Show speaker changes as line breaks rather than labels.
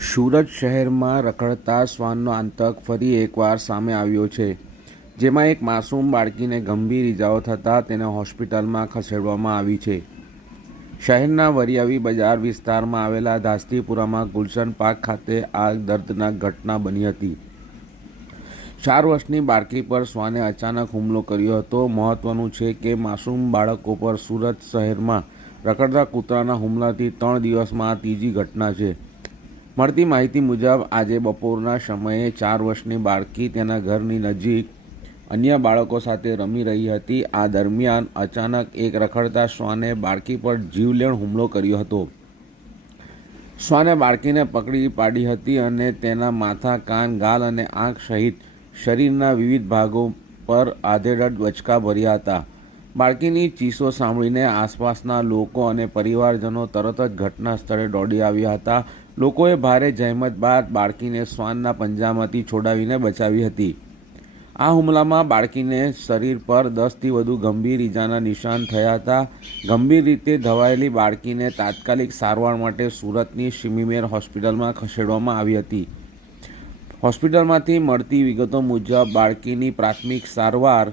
સુરત શહેરમાં રખડતા શ્વાનનો આતંક ફરી એકવાર સામે આવ્યો છે, જેમાં એક માસૂમ બાળકીને ગંભીર ઇજાઓ થતાં તેને હોસ્પિટલમાં ખસેડવામાં આવી છે. શહેરના વરિયાવી બજાર વિસ્તારમાં આવેલા ધાસ્તીપુરામાં ગુલશન પાર્ક ખાતે આ દર્દનાક ઘટના બની હતી. ચાર વર્ષની બાળકી પર શ્વાને અચાનક હુમલો કર્યો હતો. મહત્વનું છે કે માસૂમ બાળકો પર સુરત શહેરમાં રખડતા કૂતરાના હુમલાથી ત્રણ દિવસમાં આ ત્રીજી ઘટના છે. મળતી માહિતી મુજબ, આજે બપોરના સમયે ચાર વર્ષની બાળકી તેના ઘરની નજીક અન્ય બાળકો સાથે રમી રહી હતી. આ દરમિયાન અચાનક એક રખડતા શ્વાને બાળકી પર જીવલેણ હુમલો કર્યો હતો. શ્વાને બાળકીને પકડી પાડી હતી અને તેના માથા, કાન, ગાલ અને આંખ સહિત શરીરના વિવિધ ભાગો પર આધેડડ બચકા ભર્યા હતા. બાળકીની ચીસો સાંભળીને આસપાસના લોકો અને પરિવારજનો તરત જ ઘટના સ્થળે દોડી આવ્યા હતા. લોકોએ ભારે જહેમત બાદ બાળકીને શ્વાનના પંજામાંથી છોડાવીને બચાવી હતી. આ હુમલામાં બાળકીને શરીર પર દસથી વધુ ગંભીર ઈજાના નિશાન થયા હતા. ગંભીર રીતે ધવાયેલી બાળકીને તાત્કાલિક સારવાર માટે સુરતની શિમીમેર હોસ્પિટલમાં ખસેડવામાં આવી હતી. હોસ્પિટલમાંથી મળતી વિગતો મુજબ, બાળકીની પ્રાથમિક સારવાર